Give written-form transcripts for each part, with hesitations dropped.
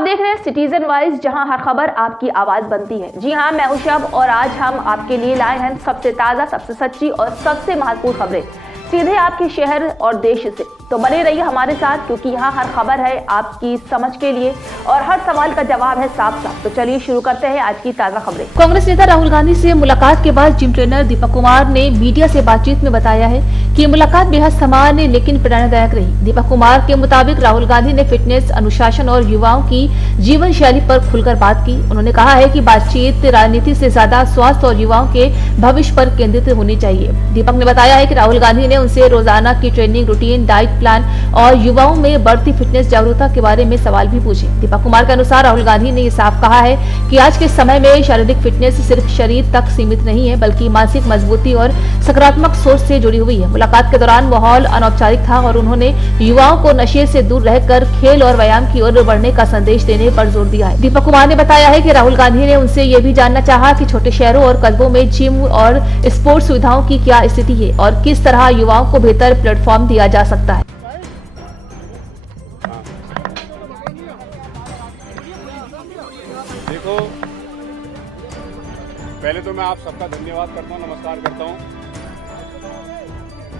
आप देख रहे हैं सिटीजन वॉइस, जहां हर खबर आपकी आवाज बनती है। जी हां, मैं हूं शब और आज हम आपके लिए लाए हैं सबसे ताजा, सबसे सच्ची और सबसे महत्वपूर्ण खबरें सीधे आपके शहर और देश से। तो बने रहिए हमारे साथ, क्योंकि यहाँ हर खबर है आपकी समझ के लिए और हर सवाल का जवाब है साफ साफ। तो चलिए शुरू करते हैं आज की ताजा खबरें। कांग्रेस नेता राहुल गांधी से मुलाकात के बाद जिम ट्रेनर दीपक कुमार ने मीडिया से बातचीत में बताया है कि मुलाकात बेहद सामान्य लेकिन प्रेरणादायक रही। दीपक कुमार के मुताबिक राहुल गांधी ने फिटनेस, अनुशासन और युवाओं की जीवन शैली पर खुलकर बात की। उन्होंने कहा है कि बातचीत राजनीति से ज्यादा स्वास्थ्य और युवाओं के भविष्य पर केंद्रित होनी चाहिए। दीपक ने बताया है कि राहुल गांधी ने उनसे रोजाना की ट्रेनिंग रूटीन, डाइट प्लान और युवाओं में बढ़ती फिटनेस जागरूकता के बारे में सवाल भी पूछे। दीपक कुमार के अनुसार राहुल गांधी ने ये साफ कहा है कि आज के समय में शारीरिक फिटनेस सिर्फ शरीर तक सीमित नहीं है, बल्कि मानसिक मजबूती और सकारात्मक सोच से जुड़ी हुई है। मुलाकात के दौरान माहौल अनौपचारिक था और उन्होंने युवाओं को नशे से दूर रहकर खेल और व्यायाम की ओर बढ़ने का संदेश देने पर जोर दिया है। दीपक कुमार ने बताया है कि राहुल गांधी ने उनसे ये भी जानना चाहा कि छोटे शहरों और कस्बों में जिम और स्पोर्ट्स सुविधाओं की क्या स्थिति है और किस तरह युवाओं को बेहतर प्लेटफॉर्म दिया जा सकता है। देखो, पहले तो मैं आप सबका धन्यवाद करता हूँ, नमस्कार करता हूँ।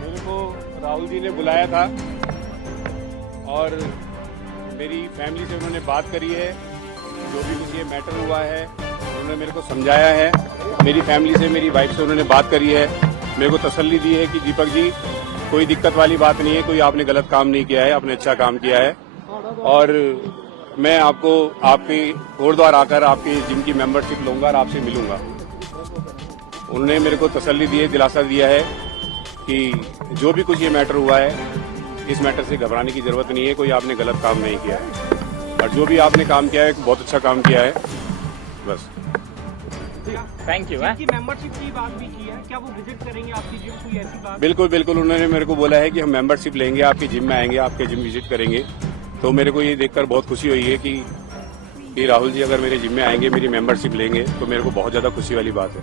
मेरे को राहुल जी ने बुलाया था और मेरी फैमिली से उन्होंने बात करी है। जो भी कुछ ये मैटर हुआ है उन्होंने मेरे को समझाया है। मेरी फैमिली से, मेरी वाइफ से उन्होंने बात करी है, मेरे को तसल्ली दी है कि दीपक जी कोई दिक्कत वाली बात नहीं है, कोई आपने गलत काम नहीं किया है, आपने अच्छा काम किया है। और मैं आपको आपके घोड़द्वार आकर आपके जिम की मेंबरशिप लूंगा और आपसे मिलूंगा। उन्होंने मेरे को तसल्ली दी है, दिलासा दिया है कि जो भी कुछ ये मैटर हुआ है, इस मैटर से घबराने की जरूरत नहीं है, कोई आपने गलत काम नहीं किया है और जो भी आपने काम किया है बहुत अच्छा काम किया है। बस थैंक यू। जिम की मेंबरशिप की बात भी की है, क्या वो विजिट करेंगे आपकी जिम? कोई ऐसी बात? बिल्कुल बिल्कुल, उन्होंने मेरे को बोला है कि हम मेंबरशिप लेंगे, आपकी जिम में आएंगे, आपके जिम विजिट करेंगे। तो मेरे को ये देखकर बहुत खुशी हुई है कि राहुल जी अगर मेरे जिम में आएंगे, मेरी मेंबरशिप लेंगे, तो मेरे को बहुत ज्यादा खुशी वाली बात है।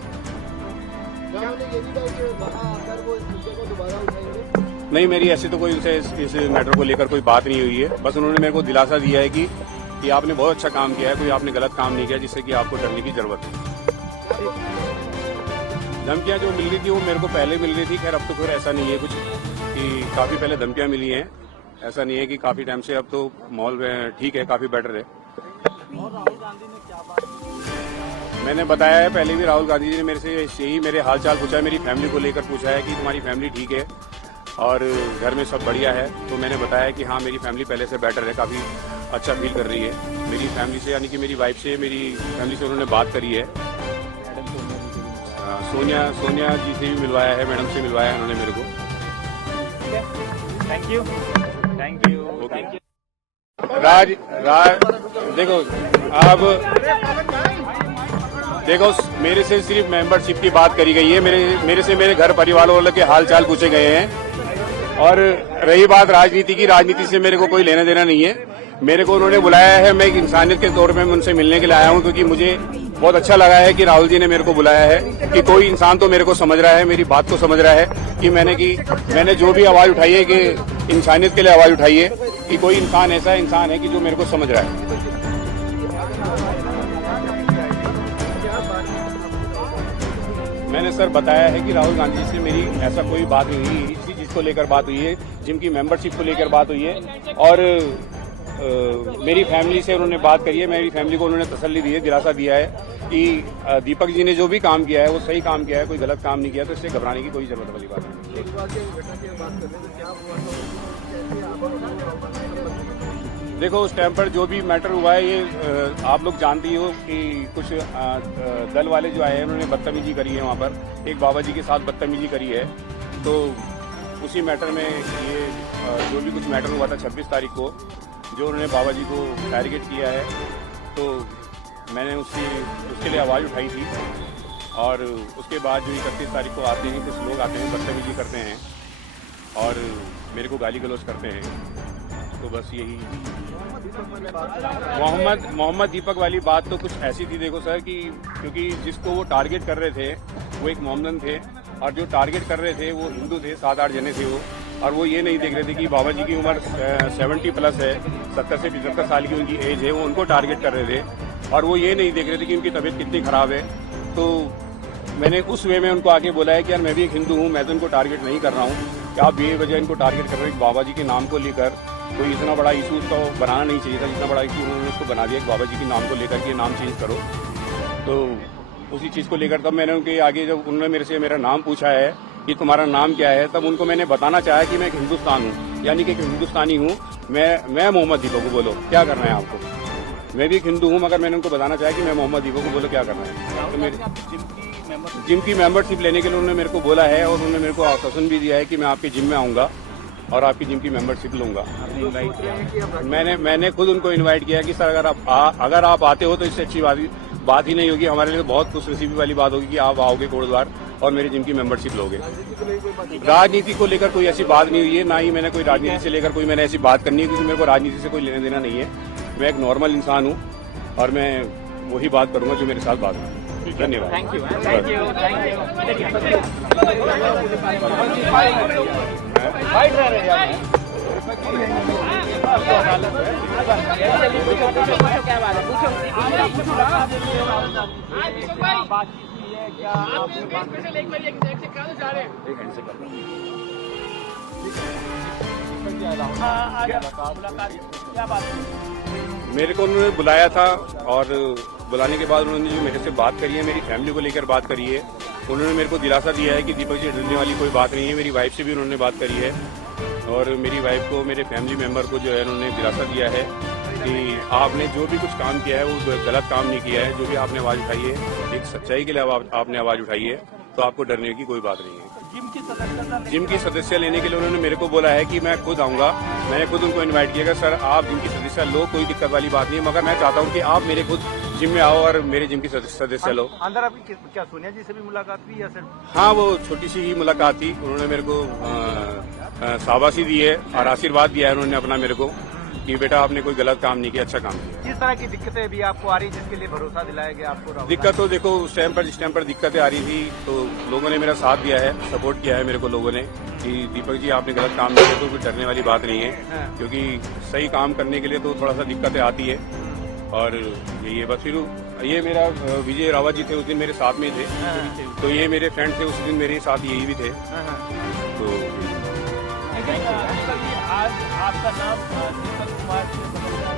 नहीं, मेरी ऐसी तो कोई उनसे इस मैटर को लेकर कोई बात नहीं हुई है। बस उन्होंने मेरे को दिलासा दिया है कि आपने बहुत अच्छा काम किया है, कोई आपने गलत काम नहीं किया जिससे कि आपको डरने की जरूरत है। धमकियां जो मिल रही थी वो मेरे को पहले मिल रही थी। खैर, अब तो फिर ऐसा नहीं है कुछ कि काफी पहले धमकियां मिली हैं। ऐसा नहीं है कि काफी टाइम से, अब तो माहौल ठीक है, काफी बेटर है। मैंने बताया है पहले भी, राहुल गांधी जी ने मेरे से यही मेरे हाल चाल पूछा है, मेरी फैमिली को लेकर पूछा है कि तुम्हारी फैमिली ठीक है और घर में सब बढ़िया है। तो मैंने बताया कि हाँ, मेरी फैमिली पहले से बेटर है, काफी अच्छा फील कर रही है। मेरी फैमिली से, यानी कि मेरी वाइफ से, मेरी फैमिली से उन्होंने बात करी है। सोनिया जी से भी मिलवाया है, मैडम से मिलवाया है उन्होंने मेरे को। Thank you. राज देखो, मेरे से सिर्फ मेंबरशिप की बात करी गई है। मेरे से मेरे घर परिवार वालों के हाल चाल पूछे गए हैं। और रही बात राजनीति की, राजनीति से मेरे को कोई लेना देना नहीं है। मेरे को उन्होंने बुलाया है, मैं एक इंसानियत के तौर पे मैं उनसे मिलने के लिए आया हूं, क्योंकि मुझे बहुत अच्छा लगा है कि राहुल जी ने मेरे को बुलाया है कि कोई इंसान तो मेरे को समझ रहा है, मेरी बात को समझ रहा है कि मैंने जो भी आवाज उठाई है कि इंसानियत के लिए आवाज उठाई है, कि कोई इंसान ऐसा इंसान है कि जो मेरे को समझ रहा है। मैंने सर बताया है कि राहुल गांधी से मेरी ऐसा कोई बात नहीं हुई, इसी चीज को लेकर बात हुई है, जिम की मेंबरशिप को लेकर बात हुई है। और मेरी फैमिली से उन्होंने बात करी है। मेरी फैमिली को उन्होंने तसल्ली दी है, दिलासा दिया है कि दीपक जी ने जो भी काम किया है वो सही काम किया है, कोई गलत काम नहीं किया, तो इससे घबराने की कोई जरूरत वाली बात नहीं। देखो, उस टाइम पर जो भी मैटर हुआ है, ये आप लोग जानती हो कि कुछ दल वाले जो आए हैं उन्होंने बदतमीजी करी है, वहाँ पर एक बाबा जी के साथ बदतमीजी करी है। तो उसी मैटर में ये जो भी कुछ मैटर हुआ था 26 तारीख को, जो उन्होंने बाबा जी को टारगेट किया है, तो मैंने उसके लिए आवाज़ उठाई थी। और उसके बाद जो 31 तारीख को आते हैं, कुछ लोग आते हैं, बदतमीजी करते हैं और मेरे को गाली गलौज करते हैं। तो बस यही मोहम्मद दीपक वाली बात तो कुछ ऐसी थी, देखो सर, कि क्योंकि जिसको वो टारगेट कर रहे थे वो एक मोहम्मदन थे, और जो टारगेट कर रहे थे वो हिंदू थे, 7-8 जने थे वो। और वो ये नहीं देख रहे थे कि बाबा जी की उम्र 70 प्लस है, 70 से 75 साल की उनकी एज है, वो उनको टारगेट कर रहे थे और वो ये नहीं देख रहे थे कि उनकी तबीयत कितनी खराब है। तो मैंने उस वे में उनको आके बोला है कि यार मैं भी एक हिंदू हूँ, मैं तो इनको टारगेट नहीं कर रहा हूँ कि आप बेवजह इनको टारगेट कर रहे हो। बाबा जी के नाम को लेकर कोई इतना बड़ा इशू उसका बनाना नहीं चाहिए था, जितना बड़ा इशू उन्होंने उसको बना दिया कि बाबा जी के नाम को लेकर के नाम चेंज करो। तो उसी चीज़ को लेकर तब मैंने उनके आगे जब उन्होंने मेरे से मेरा नाम पूछा है कि तुम्हारा नाम क्या है, तब उनको मैंने बताना चाहा कि मैं एक हिंदुस्तान हूँ, यानी कि एक हिंदुस्तानी हूँ। मैं मोहम्मद दीपक को, बोलो क्या करना है आपको। मैं भी एक हिंदू हूँ, मगर मैंने उनको बताना चाहा कि मैं मोहम्मद दीपक को, बोलो क्या करना है। तो मेरे जिम की मेंबरशिप लेने के लिए उन्होंने मेरे को बोला है और उन्होंने मेरे को आश्वासन भी दिया है कि मैं आपके जिम में आऊँगा और आपकी जिम की मेंबरशिप लूंगा। मैंने खुद उनको इनवाइट किया कि सर अगर आप आते हो तो इससे अच्छी बात ही नहीं होगी, हमारे लिए बहुत खुशनसीबी वाली बात होगी कि आप आओगे कोटद्वार और मेरे जिम की मेंबरशिप लोगे। राजनीति को लेकर कोई ऐसी बात नहीं हुई है, ना ही मैंने कोई राजनीति से लेकर कोई मैंने ऐसी बात करनी है, क्योंकि मेरे को राजनीति से कोई लेना देना नहीं है। मैं एक नॉर्मल इंसान हूँ और मैं वही बात करूंगा जो मेरे साथ बात है। धन्यवाद। Thank you thank you thank मेरे को उन्होंने बुलाया था और बुलाने के बाद उन्होंने जो मेरे से बात करी है, मेरी फैमिली को लेकर बात करी है। उन्होंने मेरे को दिलासा दिया है कि दीपक जी डरने वाली कोई बात नहीं है। मेरी वाइफ से भी उन्होंने बात करी है और मेरी वाइफ को, मेरे फैमिली मेंबर को जो है उन्होंने दिलासा दिया है कि आपने जो भी कुछ काम किया है वो गलत काम नहीं किया है। जो भी आपने आवाज़ उठाई है एक सच्चाई के लिए आपने आवाज़ उठाई है, तो आपको डरने की कोई बात नहीं है। जिम की सदस्य लेने के लिए उन्होंने मेरे को बोला है कि मैं खुद आऊंगा। मैंने खुद उनको इनवाइट किया सर आप जिम की सदस्य लो, कोई दिक्कत वाली बात नहीं है, मगर मैं चाहता हूं कि आप मेरे खुद जिम में आओ और मेरे जिम की सदस्य लो। अंदर आपकी क्या सोनिया जी से भी मुलाकात हुई या सिर्फ? हाँ, वो छोटी सी ही मुलाकात थी। उन्होंने मेरे को शाबाशी दी है और आशीर्वाद दिया है उन्होंने अपना मेरे को कि बेटा आपने कोई गलत काम नहीं किया, अच्छा काम किया। किस तरह की दिक्कतें भी आपको आ रही जिसके लिए भरोसा दिलाया गया आपको? दिक्कत तो देखो जिस टाइम पर दिक्कतें आ रही थी तो लोगों ने मेरा साथ दिया है, सपोर्ट किया है मेरे को लोगों ने कि दीपक जी आपने गलत काम नहीं किया, तो कोई डरने वाली बात नहीं है, क्योंकि सही काम करने के लिए तो थोड़ा सा दिक्कतें आती है। और यही है बस। फिर ये मेरा विजय रावत जी थे, उस दिन मेरे साथ में थे, तो ये मेरे फ्रेंड थे, उस दिन मेरे साथ यही भी थे। तो आज आपका नाम दीपक कुमार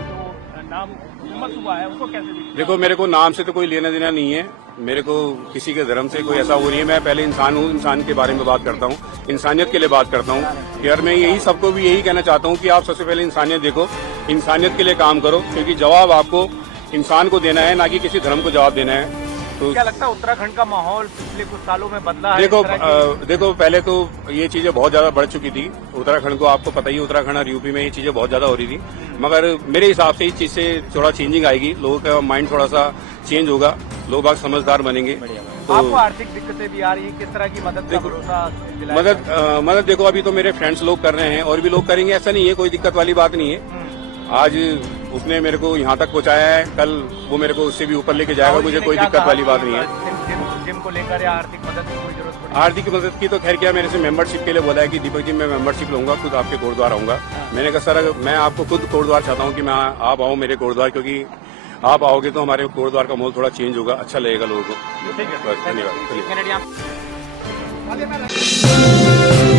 जो नाम फेमस हुआ है उसको कैसे देखते हैं? देखो मेरे को नाम से तो कोई लेना देना नहीं है, मेरे को किसी के धर्म से कोई ऐसा हो नहीं है। मैं पहले इंसान हूँ, इंसान के बारे में बात करता हूँ, इंसानियत के लिए बात करता हूँ। यार मैं यही सबको भी यही कहना चाहता हूँ कि आप सबसे पहले इंसानियत देखो, इंसानियत के लिए काम करो, क्योंकि जवाब आपको इंसान को देना है, ना कि किसी धर्म को जवाब देना है। तो क्या लगता है उत्तराखंड का माहौल पिछले कुछ सालों में बदला है? देखो पहले तो ये चीजें बहुत ज्यादा बढ़ चुकी थी। उत्तराखंड को आपको पता ही है, उत्तराखंड और यूपी में ये चीजें बहुत ज्यादा हो रही थी, मगर मेरे हिसाब से इस चीज से थोड़ा चेंजिंग आएगी, लोगों का माइंड थोड़ा सा चेंज होगा, लोग बाग समझदार बनेंगे। तो आपको आर्थिक दिक्कतें भी आ रही है, किस तरह की मदद का भरोसा दिलाया? मदद देखो अभी तो मेरे फ्रेंड्स लोग कर रहे हैं और भी लोग करेंगे, ऐसा नहीं है, कोई दिक्कत वाली बात नहीं है। आज उसने मेरे को यहाँ तक पहुँचाया है, कल वो मेरे को उससे भी ऊपर लेके जाएगा, मुझे कोई दिक्कत वाली बात नहीं है। जिम को लेकर या आर्थिक मदद की कोई जरूरत पड़ी? आर्थिक मदद की तो खैर क्या, मेरे से मेंबरशिप के लिए बोला है कि दीपक जी मैं मेंबरशिप लूंगा, खुद आपके कोटद्वार आऊंगा। मैंने कहा सर मैं आपको खुद कोटद्वार चाहता हूँ कि मैं आप आओ मेरे कोटद्वार, क्योंकि आप आओगे तो हमारे कोटद्वार का माहौल थोड़ा चेंज होगा, अच्छा लगेगा लोगों को। ठीक है, बस धन्यवाद। धन्यवाद।